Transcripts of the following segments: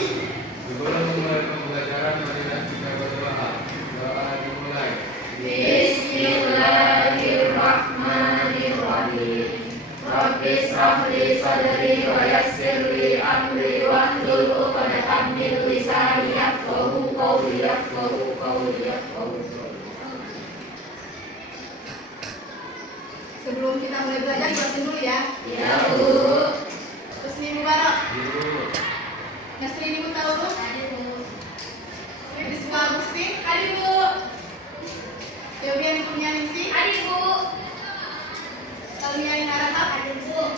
Sebelum memulai pembelajaran, marilah kita berdoa. Doa dimulai. Bismillahirrahmanirrahim. Rabbi shrah li sadri wa yassir li amri wahlul 'uqdatam min lisani yafqahu qawli. Sebelum kita mulai belajar, jelasin dulu ya. Ya, Bu. Husni Mubarak. Ibu. Nasri ini Bu tahu Bu? Ada, Bu. Rizka Agusti. Ada, Bu. Yobian Kurnianingsi. Ada, Bu. Salmiani Harahap. Ada, Bu.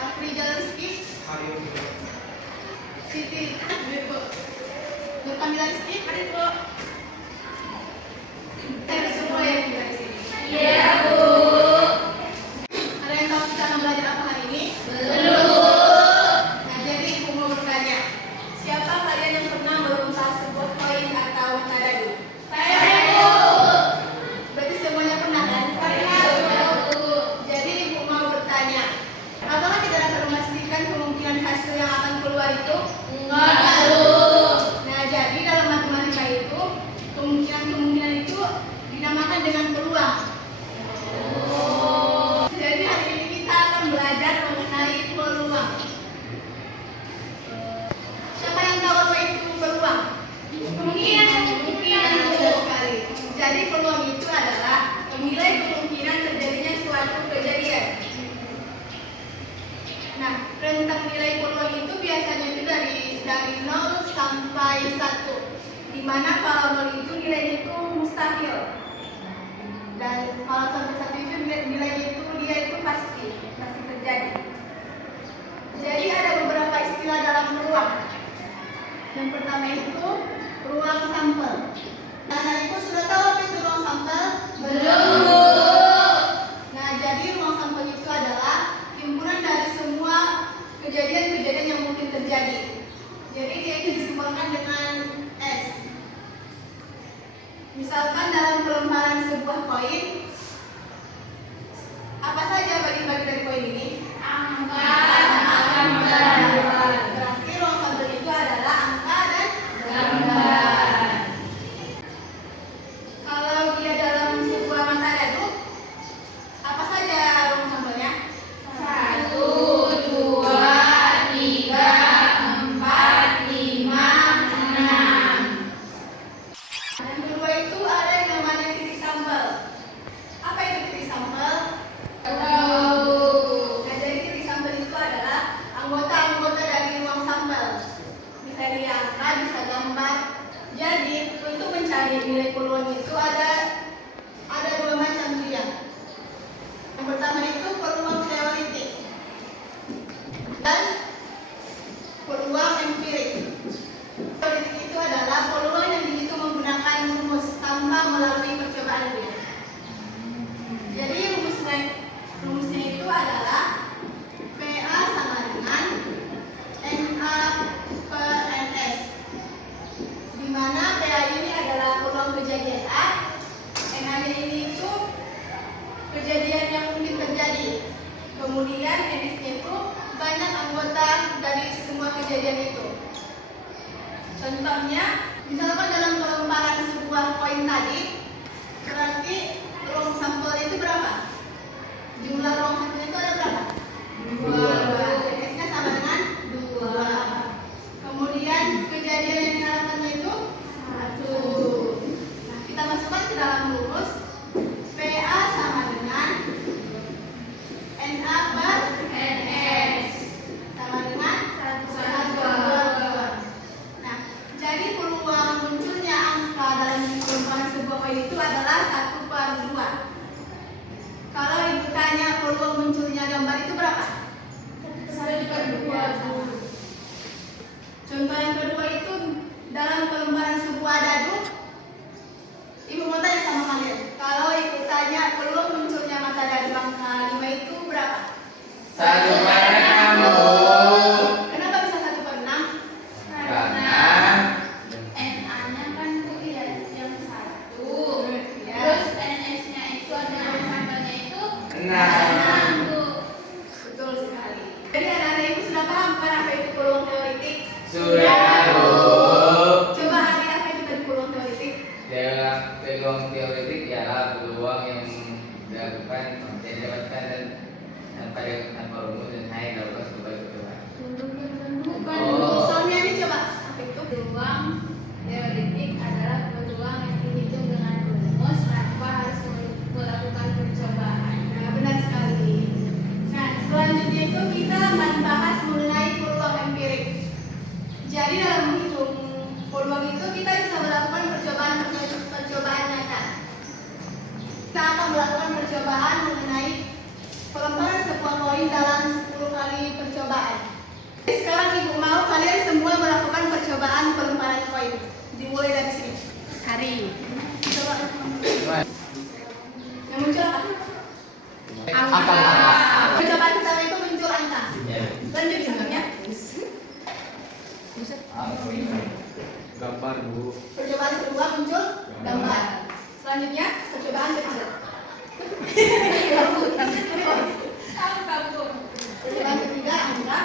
Afri Jalrizki. Ayo. Siti Nur Kamila Rizki. Ada, Bu. Ada semua ya kita di sini. Iya, Bu. Ada yang tahu kita akan belajar apa hari ini? Belum. Nah, jadi Ibu mau bertanya, siapa kalian yang pernah melontar sebuah koin atau mata dadu? Saya, Bu. Berarti semuanya pernah kan? Pernah, Bu. Jadi Ibu mau bertanya, apakah kita dapat memastikan kemungkinan hasil yang akan keluar itu? Enggak, Bu. Nah, jadi dalam matematika itu kemungkinan itu dinamakan dengan peluang. Jadi hari ini kita akan belajar mengenai peluang. Siapa yang tahu apa itu peluang? Kemungkinan, Betul sekali. Jadi peluang itu adalah nilai kemungkinan terjadinya suatu kejadian. Nah, rentang nilai peluang itu biasanya itu dari 0 sampai 1. Di mana kalau 0 itu nilainya itu mustahil. Dan kalau sampai 1 itu nilainya itu dia itu pasti terjadi. Jadi ada beberapa istilah dalam peluang. Yang pertama itu ruang sampel. Nah, Ibu sudah tahu apa itu ruang sampel? Belum. Nah, jadi ruang sampel itu adalah himpunan dari semua kejadian-kejadian yang mungkin terjadi. Jadi dia itu disimbolkan dengan S. Misalkan dalam pelemparan sebuah koin, apa saja bagi-bagi dari koin ini? Angka. Berarti ruang sampel itu adalah angka dan Gambar. kalau dia dalam sebuah mata dadu, apa saja ruang sampelnya? 1, 2, 3, 4, 5, 6. Dan kedua itu ada yang namanya titik sampel. Apa itu titik sampel? Nah, jadi titik sampel itu adalah anggota-anggota dari ruang sampel. Bisa dari angka, bisa gambar. Jadi untuk mencari nilai peluang itu ada dua macam dia. Yang pertama itu peluang teoritik dan peluang empirik. Teoritik itu adalah peluang yang dihitung menggunakan rumus tanpa melalui percobaan dia. Jadi rumusnya itu adalah PA sama dengan NA per NS, di mana PA ini adalah peluang kejadian A, NA ini itu kejadian yang mungkin terjadi. Kemudian NS-nya itu banyak anggota dari semua kejadian itu. Contohnya, misalkan dalam pelemparan sebuah koin tadi, berarti ruang sampel itu berapa? Jumlah ruang sampel itu ada berapa? 2. NS-nya sama dengan 2. Kemudian kejadian yang diharapkannya itu 1. Nah, kita masukkan ke dalam rumus. PA sama dengan NA per NS. sama dengan 1. Nah, jadi peluang munculnya angka dalam pelemparan sebuah koin itu adalah 1/2. Kalau Ibu tanya peluang munculnya gambar itu berapa? 1. dalam menghitung peluang itu kita bisa melakukan percobaan nyata. Kita akan melakukan percobaan mengenai pelemparan sebuah koin dalam 10 kali percobaan. Jadi sekarang ibu mau kalian semua melakukan percobaan pelemparan koin. Dimulai dari sini. Hari. Coba. Yang muncul apa? Angka. Percobaan pertama itu muncul angka. Lanjut selanjutnya. Gambar, Bu. Percobaan kedua muncul gambar. Selanjutnya percobaan ketiga. Percobaan ketiga angka.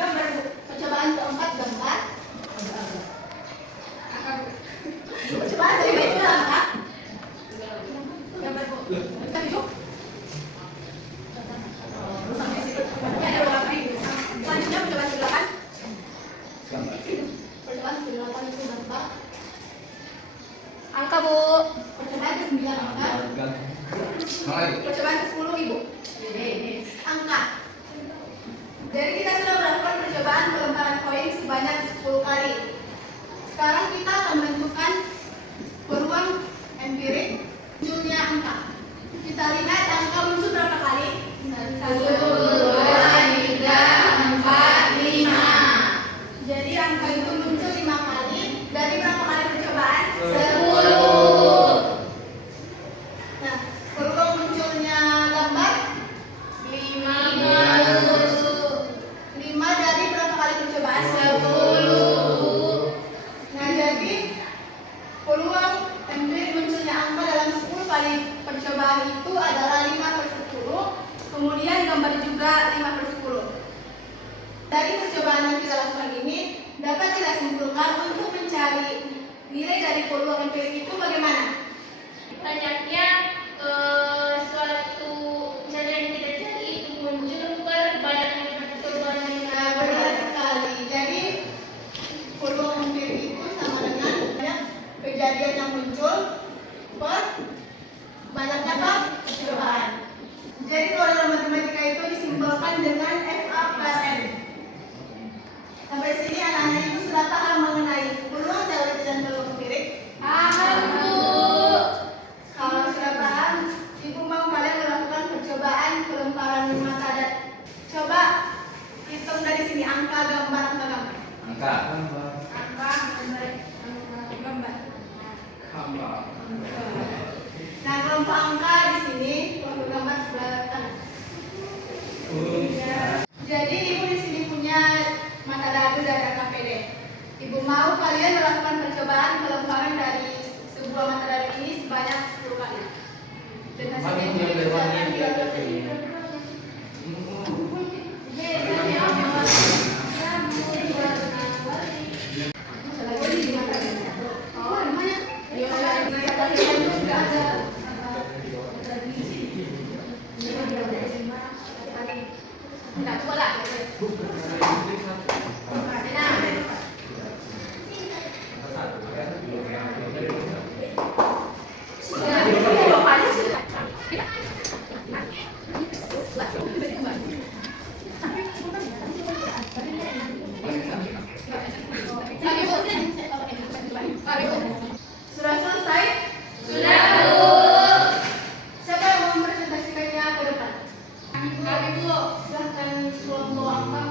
Gambar. Percobaan keempat gambar. Percobaan kelima itu angka. Gambar, Bu. Tujuh. Selanjutnya percobaan ke-8. Percobaan ke-8 itu gambar. Angka, Bu. Percobaan ke-9 angka. Percobaan ke-10 Ibu. Angka. Jadi kita sudah melakukan percobaan pelemparan koin sebanyak 10 kali. Sekarang kita akan menentukan peluang empirik munculnya angka. Kita lihat angka muncul berapa kali? 1, 2, 3, 4, 5. Jadi angka itu muncul 5 kali. Dari berapa kali percobaan? 10. Nah, peluang munculnya gambar 5 dari berapa kali percobaan? 10. Nah, jadi peluang empirik munculnya angka dalam 10 kali percobaan itu adalah 5/10. Kemudian gambar juga 5/10. Dari percobaan yang kita lakukan ini dapat kita simpulkan untuk mencari nilai dari peluang empirik itu bagaimana? Banyaknya suatu misalnya yang kita cari itu muncul per banyak perubahan yang kita Nah, benar sekali. Jadi peluang empirik itu sama dengan banyak kejadian yang muncul per banyaknya apa? Percobaan. Jadi kalau dalam matematika itu disimbolkan dengan FA per N. Sampai sini anak-anak itu sudah paham mengenai peluang teoritis dan peluang empirik? paham, Bu. Kalau sudah paham, Ibu mau kalian melakukan percobaan pelemparan mata dan coba hitung dari sini angka gambar. Angka. Angka gambar. Nah, kelompok angka di sini, kelompok gambar sebelah kanan. Jadi Ibu di sini punya mata dadu dan AKPD. Ibu mau kalian melakukan percobaan pelemparan dari sebuah mata dadu ini sebanyak 10 kali. Dan hasilnya itu dikerjakan di Sudah selesai? Sudah, Bu. Siapa yang mau mempresentasikannya ke depan? Kami, Bu. Silahkan kelompok angka.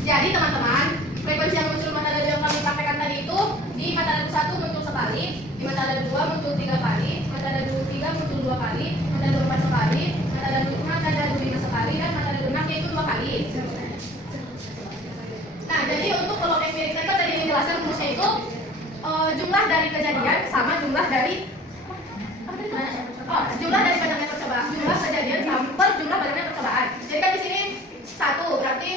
Jadi teman-teman, frekuensi yang muncul mata dadu yang kami praktekkan tadi itu di mata dadu 1 muncul sekali, di mata dadu 2 muncul 3 kali, mata dadu 3 muncul 2 kali, mata dadu 4 sekali, mata dadu 5 sekali, dan mata dadu 6 yaitu 2 kali. Nah, jadi untuk peluang empirik kita tadi dijelaskan rumusnya itu jumlah dari kejadian sama jumlah dari banyaknya percobaan. Jumlah kejadian sama jumlah banyaknya percobaan. Jadi kan di sini 1 berarti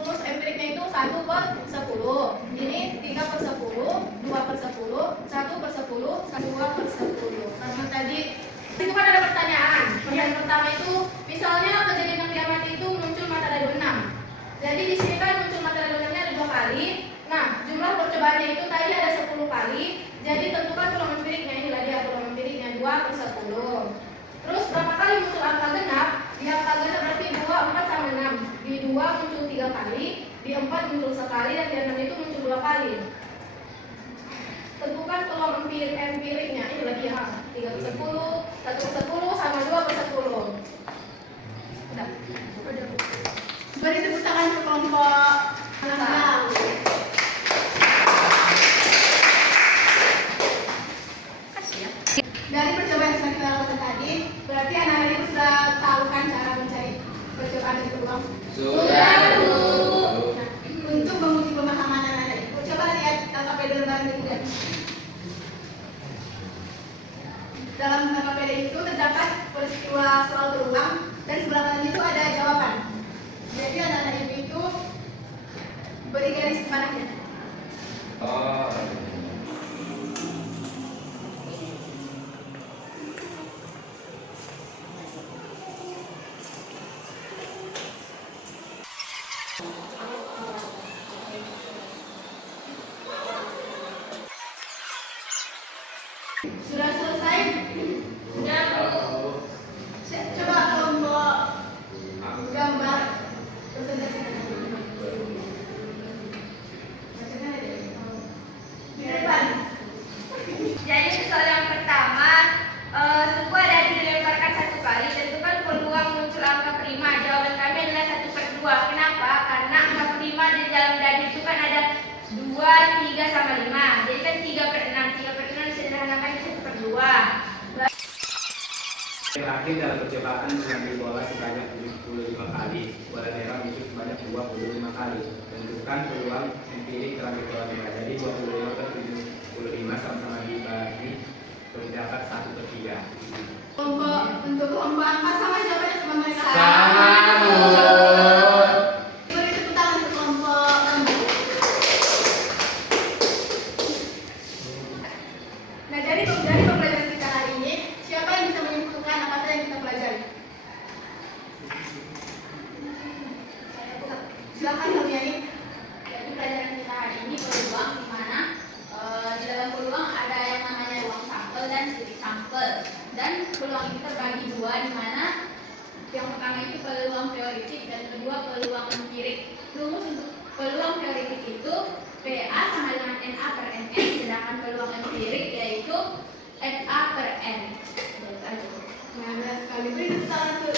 rumus empiriknya itu 1/10. Ini 3/10, 2/10, 1/10, 2/10. Karena tadi itu kan ada pertanyaan. Pertanyaan pertama itu misalnya kejadian yang diamati itu muncul mata dadu 6. Jadi di sini kan muncul mata dadu 6-nya ada 2 kali. Nah, jumlah percobaannya itu tadi ada 10 kali. Jadi tentukan peluang empiriknya, inilah dia peluang empiriknya 2/10. Terus berapa kali muncul angka genap? Di angka genap berarti 2, 4 sama 6. Di 2 muncul 3 kali, di 4 muncul sekali, dan di 6 itu muncul 2 kali. Tentukan peluang empiriknya. Ini lagi ya, 3/10, 1/10 sama 2/10. Udah. Beri tepuk tangan untuk kelompok anak. Dari percobaan yang sudah kita lakukan tadi, berarti anak-anak itu sudah tahu kan cara mencari percobaan itu peluang. Sudah, Bu. Nah, untuk menguji pemahaman anak-anak itu, coba lihat LKPD lembaran ketiga. Dalam LKPD itu terdapat peristiwa soal berulang dan sebelah kanan itu ada jawaban. Jadi anak-anak itu beri garis panahnya. Oh. Sudah selesai? Sudah, Bu. Coba kelompok gambar presentasi. Di depan. Jadi soal yang pertama, suku ada dilemparkan 1 kali, tentukan peluang muncul angka prima. Jawaban kami adalah 1/2. Kenapa? Karena angka prima di dalam dadi itu kan ada 2, 3 sama 5. Jadi kan 3/6. 3/6 disederhanakan 1/2. Terakhir dalam percobaan mengambil bola sebanyak 75 kali, bola merah muncul sebanyak 25 kali. Tentukan peluang empirik terambil bola merah. Jadi 25/75 sama-sama dibagi mendapat 1/3. Untuk kelompok angka sama jawabannya sama mereka. Sama, Bu. Beri tepuk tangan untuk kelompok gambar. Nah, dari pembelajaran kita hari ini, siapa yang bisa menyimpulkan apa saja yang kita pelajari? Silakan Kak Yani. Jadi pelajaran kita hari ini peluang, di mana di dalam peluang ada yang namanya ruang sampel dan titik sampel. Dan peluang itu terbagi 2, di mana yang pertama itu peluang teoritik dan kedua peluang empirik. Rumus untuk peluang teoritik itu PA sama dengan NA/NN, sedangkan peluang empirik yaitu NA/N. Nah, sekali beri tepuk tangan untuk